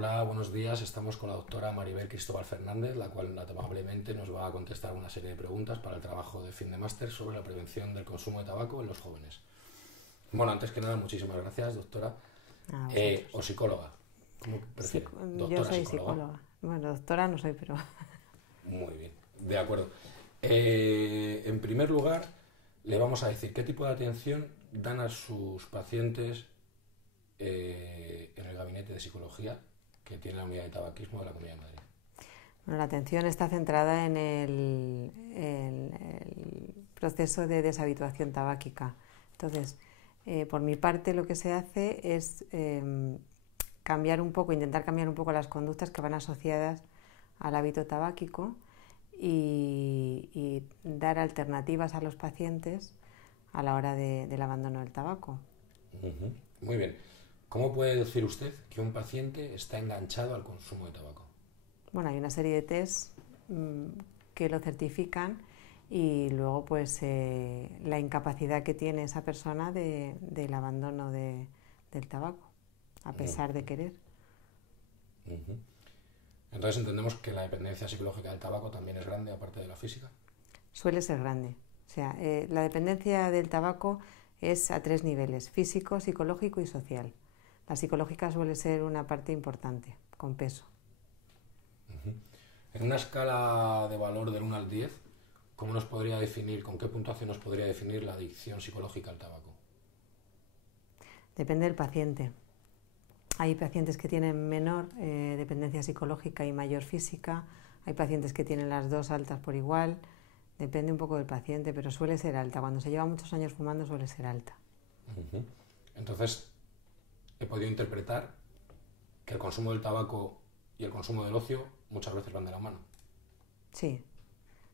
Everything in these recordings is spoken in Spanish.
Hola, buenos días. Estamos con la doctora Maribel Cristóbal Fernández, la cual amablemente nos va a contestar una serie de preguntas para el trabajo de fin de máster sobre la prevención del consumo de tabaco en los jóvenes. Bueno, antes que nada, muchísimas gracias, doctora. A vosotros. O psicóloga, ¿cómo prefiere? Yo Doctora soy psicóloga. psicóloga. Bueno, doctora no soy, pero Muy bien, de acuerdo. En primer lugar, le vamos a decir qué tipo de atención dan a sus pacientes en el gabinete de psicología que tiene la unidad de tabaquismo de la Comunidad de Madrid. bueno, la atención está centrada en el proceso de deshabituación tabáquica. Entonces, por mi parte, lo que se hace es cambiar un poco, intentar cambiar un poco las conductas que van asociadas al hábito tabáquico y dar alternativas a los pacientes a la hora del abandono del tabaco. Ujú. Muy bien. ¿Cómo puede decir usted que un paciente está enganchado al consumo de tabaco? Bueno, hay una serie de tests que lo certifican y luego pues la incapacidad que tiene esa persona del abandono del tabaco, a pesar de querer. Ujú. Entonces entendemos que la dependencia psicológica del tabaco también es grande, aparte de la física. Suele ser grande. O sea, la dependencia del tabaco es a 3 niveles: físico, psicológico y social. La psicológica suele ser una parte importante, con peso. Ujú. En una escala de valor del 1 al 10, ¿cómo nos podría definir, con qué puntuación nos podría definir la adicción psicológica al tabaco? Depende del paciente. Hay pacientes que tienen menor dependencia psicológica y mayor física. Hay pacientes que tienen las dos altas por igual. Depende un poco del paciente, pero suele ser alta. Cuando se lleva muchos años fumando suele ser alta. Ujú. Entonces, he podido interpretar que el consumo del tabaco y el consumo del ocio muchas veces van de la mano. Sí,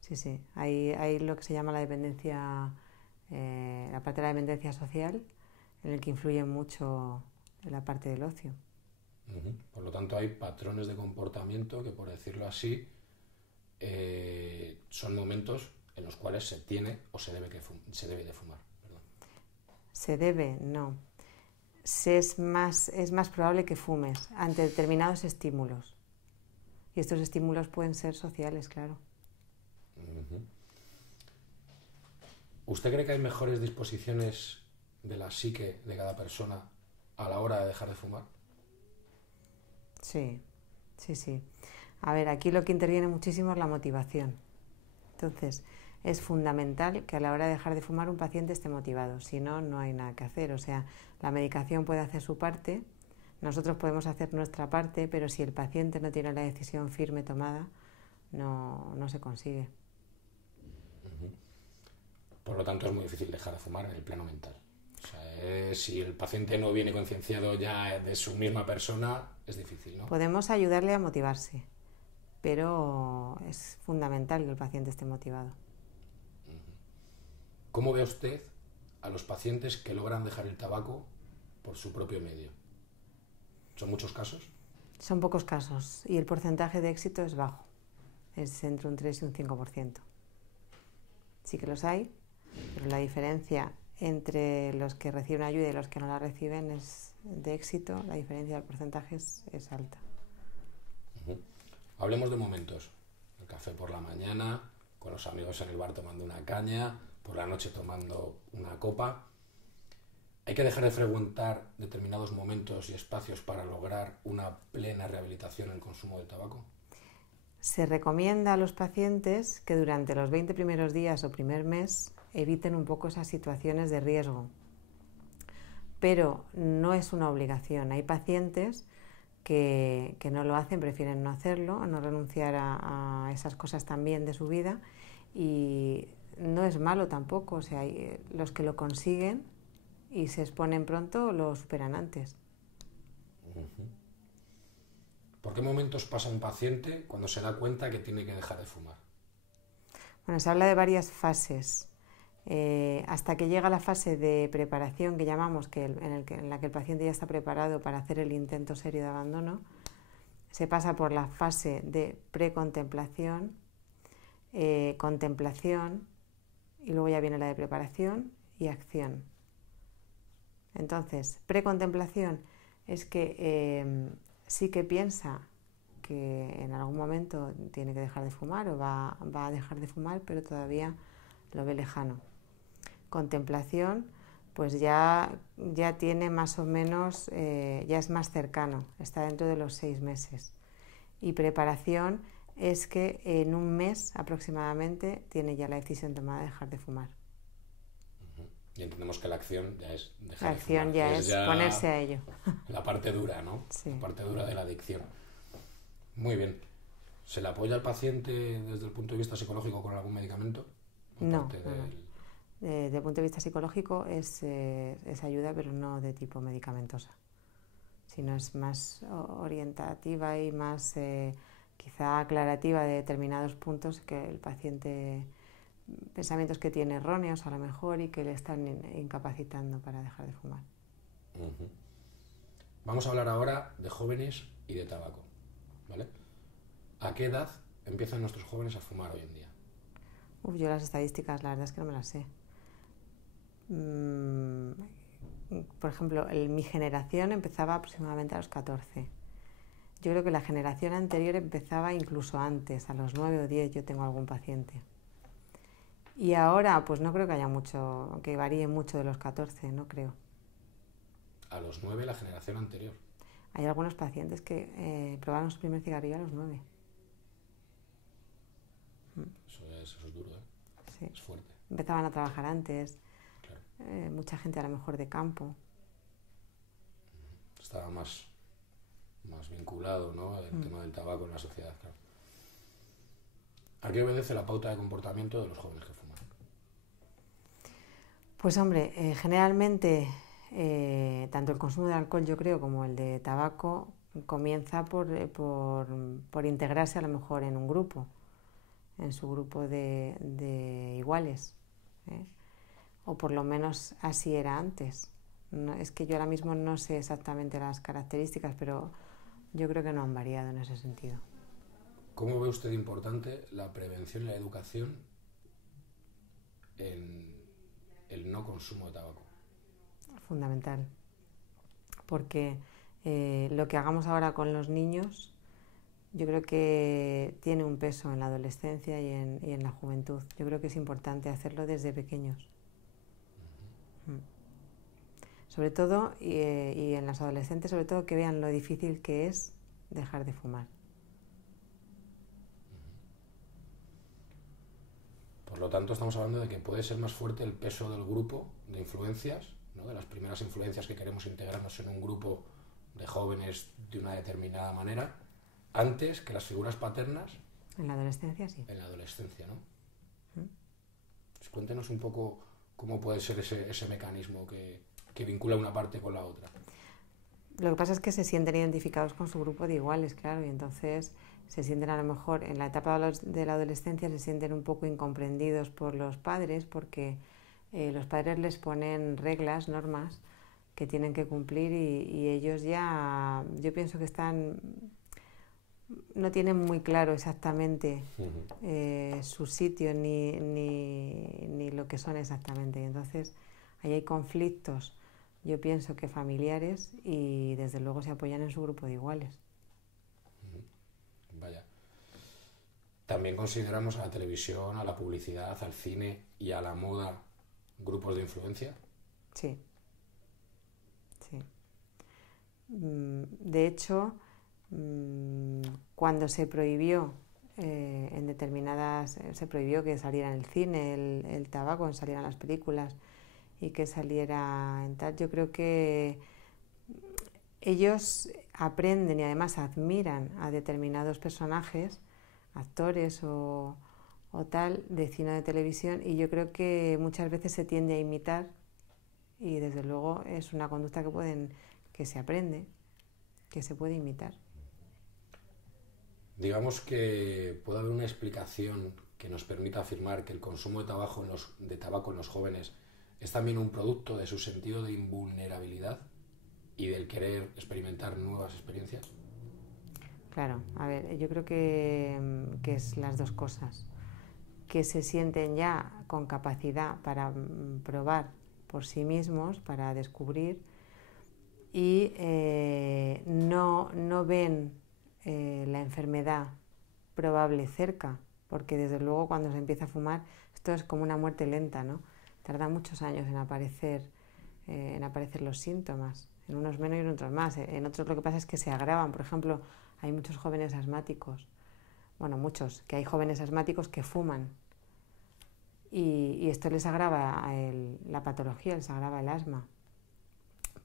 sí, sí. Hay lo que se llama la dependencia, la parte de la dependencia social, en el que influye mucho la parte del ocio. Ujú. Por lo tanto, hay patrones de comportamiento que, por decirlo así, son momentos en los cuales se tiene o se debe de fumar. Perdón. Se debe, no. Es más probable que fumes ante determinados estímulos. Y estos estímulos pueden ser sociales, claro. Ujú. ¿Usted cree que hay mejores disposiciones de la psique de cada persona a la hora de dejar de fumar? Sí, sí, sí. A ver, aquí lo que interviene muchísimo es la motivación. Entonces, es fundamental que a la hora de dejar de fumar un paciente esté motivado, si no, no hay nada que hacer. O sea, la medicación puede hacer su parte, nosotros podemos hacer nuestra parte, pero si el paciente no tiene la decisión firme tomada, no se consigue. Ujú. Por lo tanto, es muy difícil dejar de fumar en el plano mental. O sea, si el paciente no viene concienciado ya de su misma persona, es difícil, ¿no? Podemos ayudarle a motivarse, pero es fundamental que el paciente esté motivado. ¿Cómo ve usted a los pacientes que logran dejar el tabaco por su propio medio? ¿Son muchos casos? Son pocos casos y el porcentaje de éxito es bajo, es entre un 3 y un 5%. Sí que los hay, pero la diferencia entre los que reciben ayuda y los que no la reciben es de éxito, la diferencia del porcentaje es alta. Uh-huh. Hablemos de momentos. El café por la mañana, con los amigos en el bar tomando una caña, por la noche tomando una copa. ¿Hay que dejar de frecuentar determinados momentos y espacios para lograr una plena rehabilitación en el consumo del tabaco? Se recomienda a los pacientes que durante los 20 primeros días o primer mes eviten un poco esas situaciones de riesgo, pero no es una obligación. Hay pacientes que no lo hacen, prefieren no hacerlo, no renunciar a esas cosas también de su vida, y no es malo tampoco. O sea, los que lo consiguen y se exponen pronto lo superan antes. Uh-huh. ¿Por qué momentos pasa un paciente cuando se da cuenta que tiene que dejar de fumar? Bueno, se habla de varias fases. Hasta que llega la fase de preparación que llamamos, en la que el paciente ya está preparado para hacer el intento serio de abandono, se pasa por la fase de precontemplación, contemplación, y luego ya viene la de preparación y acción. Entonces, precontemplación es que sí que piensa que en algún momento tiene que dejar de fumar o va a dejar de fumar, pero todavía lo ve lejano. Contemplación, pues ya tiene más o menos, ya es más cercano, está dentro de los 6 meses. Y preparación es que en un mes aproximadamente tiene ya la decisión tomada de dejar de fumar. Y entendemos que la acción ya es dejar de fumar. La acción ya es ponerse a ello. La parte dura, ¿no? Sí. La parte dura de la adicción. Muy bien. ¿Se le apoya al paciente desde el punto de vista psicológico con algún medicamento? No. Desde el punto de vista psicológico es ayuda, pero no de tipo medicamentosa, sino es más orientativa y más quizá aclarativa de determinados puntos que el paciente, pensamientos que tiene erróneos a lo mejor y que le están incapacitando para dejar de fumar. Vamos a hablar ahora de jóvenes y de tabaco, ¿vale? ¿A qué edad empiezan nuestros jóvenes a fumar hoy en día? Yo las estadísticas la verdad es que no me las sé. Por ejemplo, mi generación empezaba aproximadamente a los 14. Yo creo que la generación anterior empezaba incluso antes, a los 9 o 10 yo tengo algún paciente. Y ahora pues no creo que haya mucho, que varíe mucho de los 14, no creo. A los 9 la generación anterior. Hay algunos pacientes que probaron su primer cigarrillo a los 9. Eso es duro, ¿eh? Sí. Es fuerte. Empezaban a trabajar antes, claro. Mucha gente a lo mejor de campo. Estaba más vinculado, ¿no? El tema del tabaco en la sociedad, claro. ¿A qué obedece la pauta de comportamiento de los jóvenes que fuman? Pues hombre, generalmente tanto el consumo de alcohol yo creo como el de tabaco comienza por integrarse a lo mejor en un grupo, en su grupo de iguales, o por lo menos así era antes. No, es que yo ahora mismo no sé exactamente las características, pero yo creo que no han variado en ese sentido. ¿Cómo ve usted importante la prevención y la educación en el no consumo de tabaco? Fundamental, porque lo que hagamos ahora con los niños yo creo que tiene un peso en la adolescencia y en la juventud. Yo creo que es importante hacerlo desde pequeños. Sobre todo, y en las adolescentes, sobre todo que vean lo difícil que es dejar de fumar. Por lo tanto, estamos hablando de que puede ser más fuerte el peso del grupo de influencias, ¿no? De las primeras influencias que queremos integrarnos en un grupo de jóvenes de una determinada manera, antes que las figuras paternas. En la adolescencia, sí. En la adolescencia, ¿no? Pues cuéntenos un poco cómo puede ser ese mecanismo que vincula una parte con la otra. Lo que pasa es que se sienten identificados con su grupo de iguales, claro, y entonces se sienten a lo mejor en la etapa de la adolescencia se sienten un poco incomprendidos por los padres porque los padres les ponen reglas, normas que tienen que cumplir y ellos ya, yo pienso que no tienen muy claro exactamente su sitio ni lo que son exactamente. Y entonces ahí hay conflictos, yo pienso que familiares, y desde luego se apoyan en su grupo de iguales. Vaya. También consideramos a la televisión, a la publicidad, al cine y a la moda grupos de influencia. Sí. Sí. De hecho, cuando se prohibió en determinadas, se prohibió que saliera en el cine el tabaco, que salieran las películas y que saliera en tal, yo creo que ellos aprenden y además admiran a determinados personajes, actores o tal, de cine o de televisión, y yo creo que muchas veces se tiende a imitar y desde luego es una conducta que se aprende, que se puede imitar. Digamos que puede haber una explicación que nos permita afirmar que el consumo de tabaco en los jóvenes es también un producto de su sentido de invulnerabilidad y del querer experimentar nuevas experiencias. Claro, a ver, yo creo que es las dos cosas, que se sienten ya con capacidad para probar por sí mismos, para descubrir, y no no ven la enfermedad probable cerca, porque desde luego cuando se empieza a fumar esto es como una muerte lenta, ¿no? Tarda muchos años en aparecer los síntomas, en unos menos y en otros más. En otros lo que pasa es que se agravan. Por ejemplo, hay muchos jóvenes asmáticos, que hay jóvenes asmáticos que fuman y esto les agrava la patología, les agrava el asma.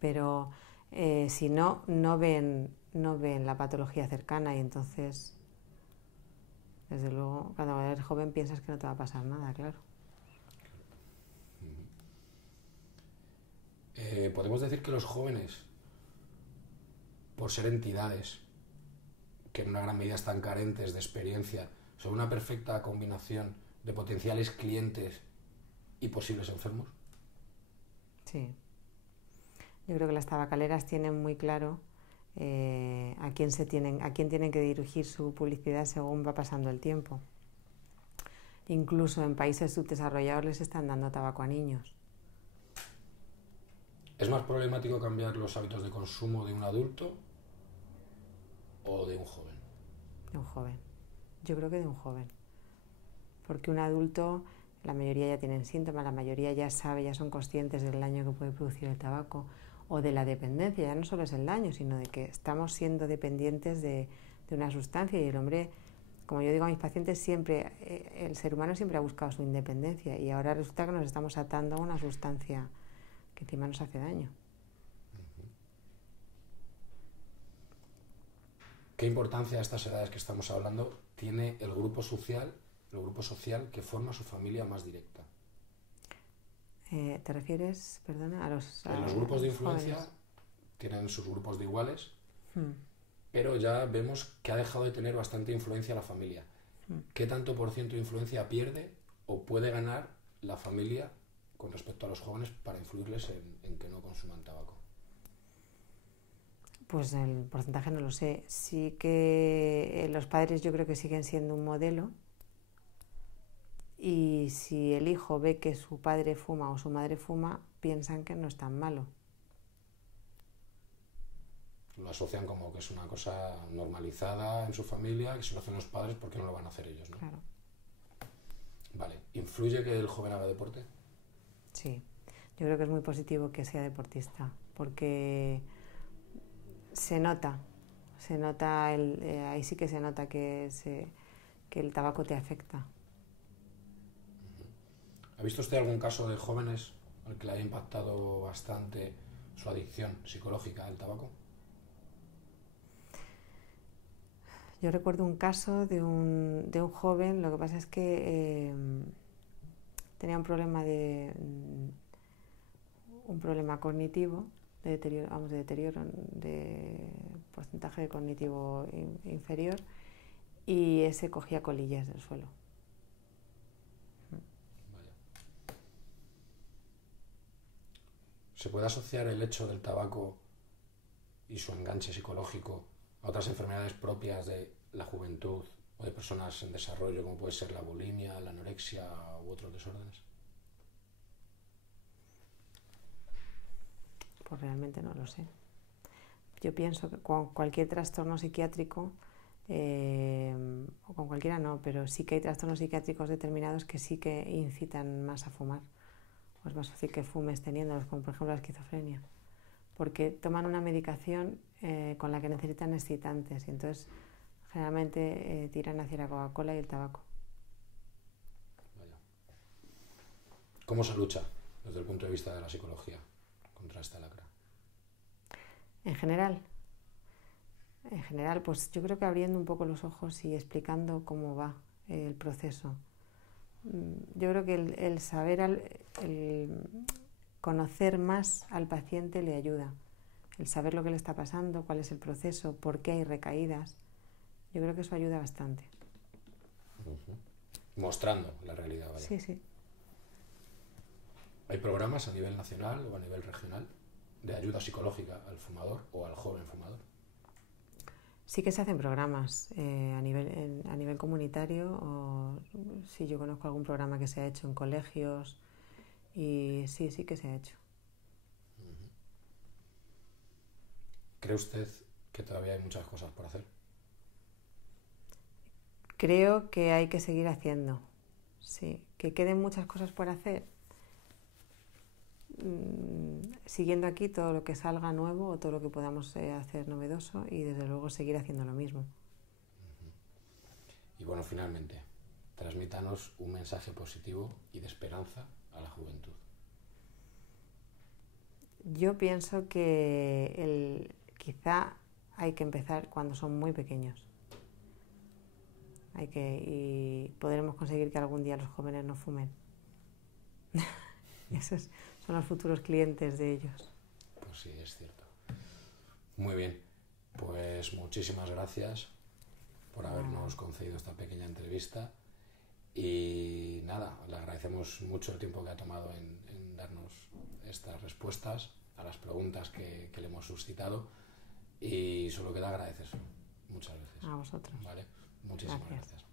Pero si no ven la patología cercana y entonces, desde luego, cuando eres joven piensas que no te va a pasar nada, claro. Podemos decir que los jóvenes, por ser entidades que en una gran medida están carentes de experiencia, son una perfecta combinación de potenciales clientes y posibles enfermos. Sí. Yo creo que las tabacaleras tienen muy claro a quién tienen que dirigir su publicidad según va pasando el tiempo. Incluso en países subdesarrollados les están dando tabaco a niños. ¿Es más problemático cambiar los hábitos de consumo de un adulto o de un joven? De un joven. Yo creo que de un joven. Porque un adulto, la mayoría ya tienen síntomas, la mayoría ya sabe, ya son conscientes del daño que puede producir el tabaco o de la dependencia. Ya no solo es el daño, sino de que estamos siendo dependientes de una sustancia y el hombre, como yo digo a mis pacientes, siempre, el ser humano siempre ha buscado su independencia y ahora resulta que nos estamos atando a una sustancia que encima nos hace daño. ¿Qué importancia a estas edades que estamos hablando tiene el grupo social que forma su familia más directa? ¿Te refieres, perdona, a los grupos de influencia jóvenes? Tienen sus grupos de iguales, pero ya vemos que ha dejado de tener bastante influencia la familia. ¿Qué tanto por ciento de influencia pierde o puede ganar la familia con respecto a los jóvenes para influirles en que no consuman tabaco? Pues el porcentaje no lo sé. Sí que los padres yo creo que siguen siendo un modelo y si el hijo ve que su padre fuma o su madre fuma, piensan que no es tan malo. Lo asocian como que es una cosa normalizada en su familia, que si lo hacen los padres, ¿por qué no lo van a hacer ellos, no? Claro. Vale. ¿Influye que el joven haga deporte? Sí. Yo creo que es muy positivo que sea deportista, porque se nota ahí sí que se nota que el tabaco te afecta. ¿Ha visto usted algún caso de jóvenes al que le haya impactado bastante su adicción psicológica al tabaco? Yo recuerdo un caso de un joven, lo que pasa es que tenía un problema cognitivo, de deterioro de porcentaje cognitivo inferior, y ese cogía colillas del suelo. Vaya. ¿Se puede asociar el hecho del tabaco y su enganche psicológico a otras enfermedades propias de la juventud o de personas en desarrollo, como puede ser la bulimia, la anorexia u otros desórdenes? Pues realmente no lo sé. Yo pienso que con cualquier trastorno psiquiátrico, o con cualquiera no, pero sí que hay trastornos psiquiátricos determinados que sí que incitan más a fumar. O es más fácil que fumes teniéndolos, como por ejemplo la esquizofrenia, porque toman una medicación con la que necesitan excitantes y entonces generalmente tiran hacia la Coca-Cola y el tabaco. Vaya. ¿Cómo se lucha desde el punto de vista de la psicología contra esta lacra? En general, pues yo creo que abriendo un poco los ojos y explicando cómo va el proceso. Yo creo que el saber, el conocer más al paciente le ayuda. El saber lo que le está pasando, cuál es el proceso, por qué hay recaídas. Yo creo que eso ayuda bastante. Mostrando la realidad, ¿vale? Sí, sí. ¿Hay programas a nivel nacional o a nivel regional de ayuda psicológica al fumador o al joven fumador? Sí que se hacen programas a nivel comunitario, o sí, yo conozco algún programa que se ha hecho en colegios y sí que se ha hecho. ¿Cree usted que todavía hay muchas cosas por hacer. Creo que hay que seguir haciendo, sí, que queden muchas cosas por hacer. Siguiendo aquí todo lo que salga nuevo o todo lo que podamos hacer novedoso y desde luego seguir haciendo lo mismo. Y bueno, finalmente, transmítanos un mensaje positivo y de esperanza a la juventud. Yo pienso que quizá hay que empezar cuando son muy pequeños. Y podremos conseguir que algún día los jóvenes no fumen. Esos son los futuros clientes de ellos. Pues sí, es cierto. Muy bien, pues muchísimas gracias por habernos concedido esta pequeña entrevista y nada, le agradecemos mucho el tiempo que ha tomado en darnos estas respuestas a las preguntas que le hemos suscitado y solo queda agradecer muchas veces. A vosotros. ¿Vale? Muchísimas gracias.